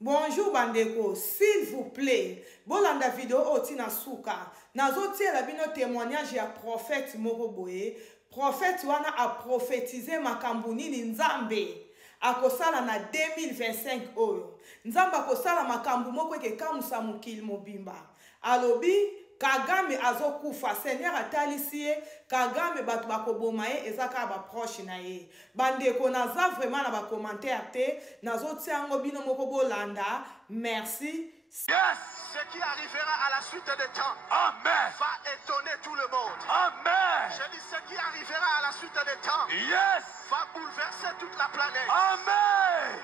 Bonjour bandeko, s'il vous plaît, bolanda vidéo otina suka. Nazotiela bino témoignage ya prophète moko boye. Prophète wana a prophétisé makambo nini Nzambe akosala na 2025 oyo. Nzambe akosala makambo moko ekekamusa mokili mobimba. Alobi Kagame azokufa, Seigneur atalisi ye, Kagame batu bakoboma ye ezaka ba proche na ye. Bandeko naza vraiment na ba commentaire te, nazoti yango bino moko bolanda. Merci. Yes! Ce qui arrivera à la suite des temps, Amen, va étonner tout le monde. Amen. Je dis ce qui arrivera à la suite des temps, yes, va bouleverser toute la planète. Amen.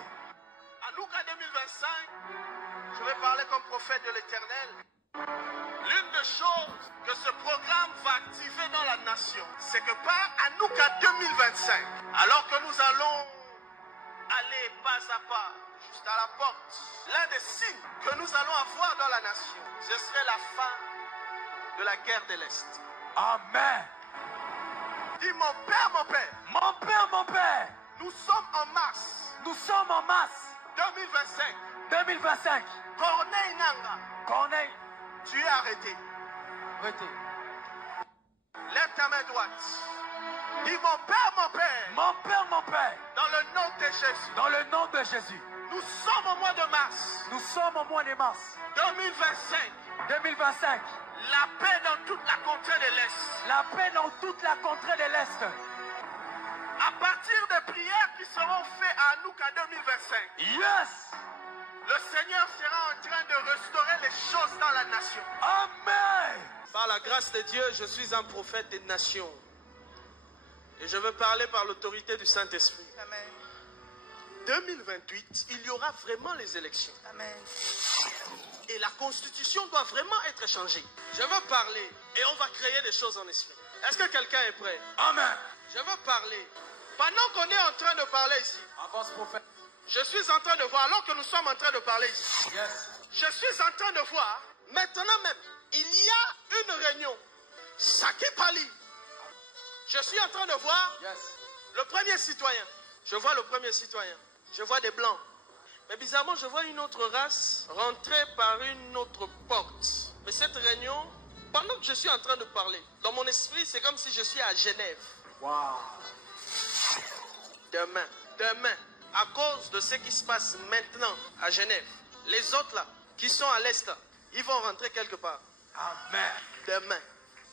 À Luca 2025, je vais parler comme prophète de l'Éternel. L'une des choses que ce programme va activer dans la nation, c'est que par Hanouka 2025, alors que nous allons aller pas à pas, juste à la porte, l'un des signes que nous allons avoir dans la nation, ce serait la fin de la guerre de l'Est. Amen. Dis mon père, mon père. Mon père, mon père. Nous sommes en mars. Nous sommes en mars 2025. 2025. Corneille Nanga. Corneille. Tu es arrêté. Arrêté. Lève ta main droite. Dis mon père, mon père. Mon père, mon père. Dans le nom de Jésus. Dans le nom de Jésus. Nous sommes au mois de mars. Nous sommes au mois de mars. 2025. 2025. La paix dans toute la contrée de l'Est. La paix dans toute la contrée de l'Est. À partir des prières qui seront faites à Hanouka 2025. Yes. Le Seigneur sera en train de restaurer les choses dans la nation. Amen. Par la grâce de Dieu, je suis un prophète des nations. Et je veux parler par l'autorité du Saint-Esprit. Amen. 2028, il y aura vraiment les élections. Amen. Et la constitution doit vraiment être changée. Je veux parler et on va créer des choses en esprit. Est-ce que quelqu'un est prêt? Amen. Je veux parler. Pendant qu'on est en train de parler ici. Avance, prophète. Je suis en train de voir, alors que nous sommes en train de parler ici, yes, je suis en train de voir, maintenant même, il y a une réunion, Saki Pali. Je suis en train de voir, yes, le premier citoyen. Je vois le premier citoyen. Je vois des blancs. Mais bizarrement, je vois une autre race rentrer par une autre porte. Mais cette réunion, pendant que je suis en train de parler, dans mon esprit, c'est comme si je suis à Genève. Wow. Demain. À cause de ce qui se passe maintenant à Genève, les autres là, qui sont à l'Est, là, ils vont rentrer quelque part. Amen. Demain.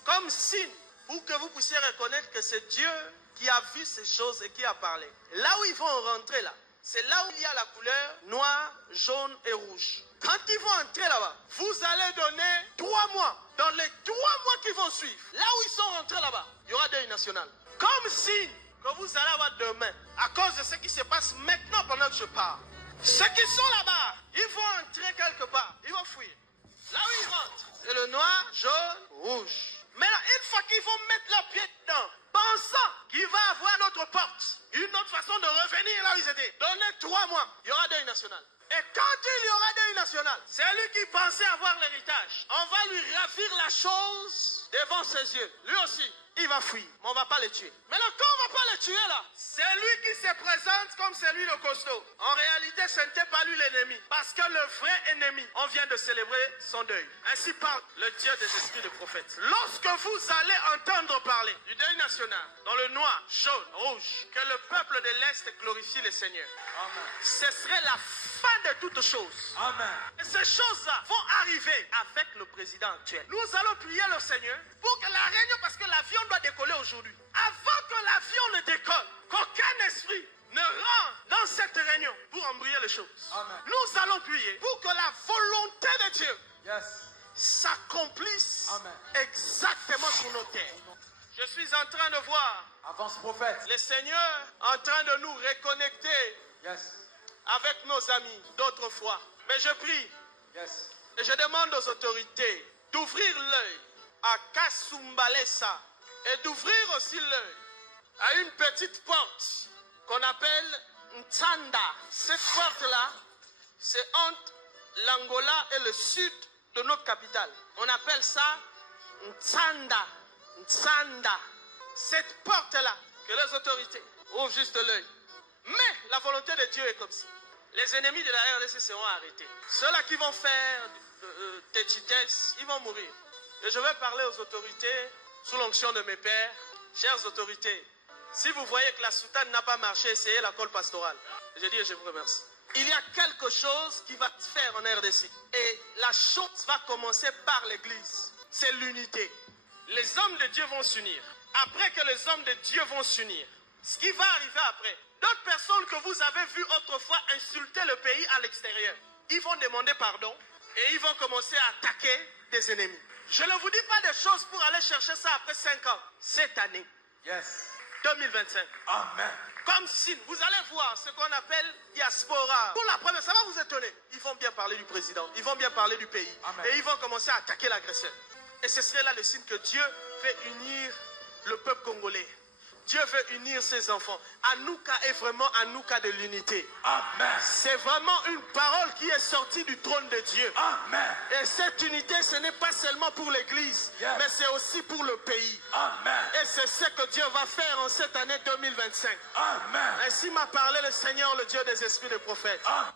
Comme signe, pour que vous puissiez reconnaître que c'est Dieu qui a vu ces choses et qui a parlé. Là où ils vont rentrer là, c'est là où il y a la couleur noir, jaune et rouge. Quand ils vont entrer là-bas, vous allez donner 3 mois. Dans les 3 mois qui vont suivre, là où ils sont rentrés là-bas, il y aura deuil national. Comme signe que vous allez avoir demain, à cause de ce qui se passe maintenant pendant que je parle. Ceux qui sont là-bas, ils vont entrer quelque part, ils vont fuir. Là où ils rentrent, c'est le noir, jaune, rouge. Maintenant, une fois qu'ils vont mettre leurs pieds dedans, pensant qu'il va avoir une autre porte, une autre façon de revenir là où ils étaient, donnez 3 mois, il y aura deuil national. Et quand il y aura deuil national, c'est lui qui pensait avoir l'héritage. On va lui ravir la chose devant ses yeux. Lui aussi, il va fuir, mais on ne va pas le tuer. Maintenant, quand on ne va pas le tuer là, c'est lui qui se présente comme celui de costaud. En réalité, ce n'était pas lui l'ennemi. Parce que le vrai ennemi, on vient de célébrer son deuil. Ainsi parle le Dieu des esprits de prophètes. Lorsque vous allez entendre parler du deuil national, dans le noir, jaune, rouge, que le peuple de l'Est glorifie le Seigneur. Amen. Ce serait la fin de toutes choses. Amen. Et ces choses-là vont arriver avec le président actuel. Nous allons prier le Seigneur pour que la réunion, parce que l'avion doit décoller aujourd'hui. Avant que l'avion ne décolle, qu'aucun esprit ne rentre dans cette réunion pour embrayer les choses. Amen. Nous allons prier pour que la volonté de Dieu, yes, s'accomplisse, amen, exactement sur nos terres. Je suis en train de voir, avance prophète, le Seigneur en train de nous reconnecter, yes, avec nos amis d'autrefois. Mais je prie, yes, et je demande aux autorités d'ouvrir l'œil à Kasumbalesa et d'ouvrir aussi l'œil à une petite porte qu'on appelle Ntsanda. Cette porte-là, c'est entre l'Angola et le sud de notre capitale. On appelle ça Ntsanda. Ntsanda. Cette porte-là, que les autorités ouvrent juste l'œil. Mais la volonté de Dieu est comme ça. les ennemis de la RDC seront arrêtés. Ceux-là qui vont faire têtitesse, ils vont mourir. Et je vais parler aux autorités, sous l'onction de mes pères. Chères autorités, si vous voyez que la soutane n'a pas marché, essayez la colle pastorale. Je dis et je vous remercie. Il y a quelque chose qui va se faire en RDC. Et la chose va commencer par l'Église. C'est l'unité. Les hommes de Dieu vont s'unir. Après que les hommes de Dieu vont s'unir, ce qui va arriver après, d'autres personnes que vous avez vues autrefois insulter le pays à l'extérieur, ils vont demander pardon et ils vont commencer à attaquer des ennemis. Je ne vous dis pas des choses pour aller chercher ça après 5 ans. Cette année, 2025. Amen. Comme signe, vous allez voir ce qu'on appelle diaspora. Pour la première, ça va vous étonner. Ils vont bien parler du président, ils vont bien parler du pays. Amen. Et ils vont commencer à attaquer l'agresseur. Et ce serait là le signe que Dieu veut unir le peuple congolais. Dieu veut unir ses enfants. Anouka est vraiment Anouka de l'unité. Amen. C'est vraiment une parole qui est sortie du trône de Dieu. Amen. Et cette unité, ce n'est pas seulement pour l'Église, mais c'est aussi pour le pays. Amen. Et c'est ce que Dieu va faire en cette année 2025. Amen. Ainsi m'a parlé le Seigneur, le Dieu des esprits des prophètes. Amen.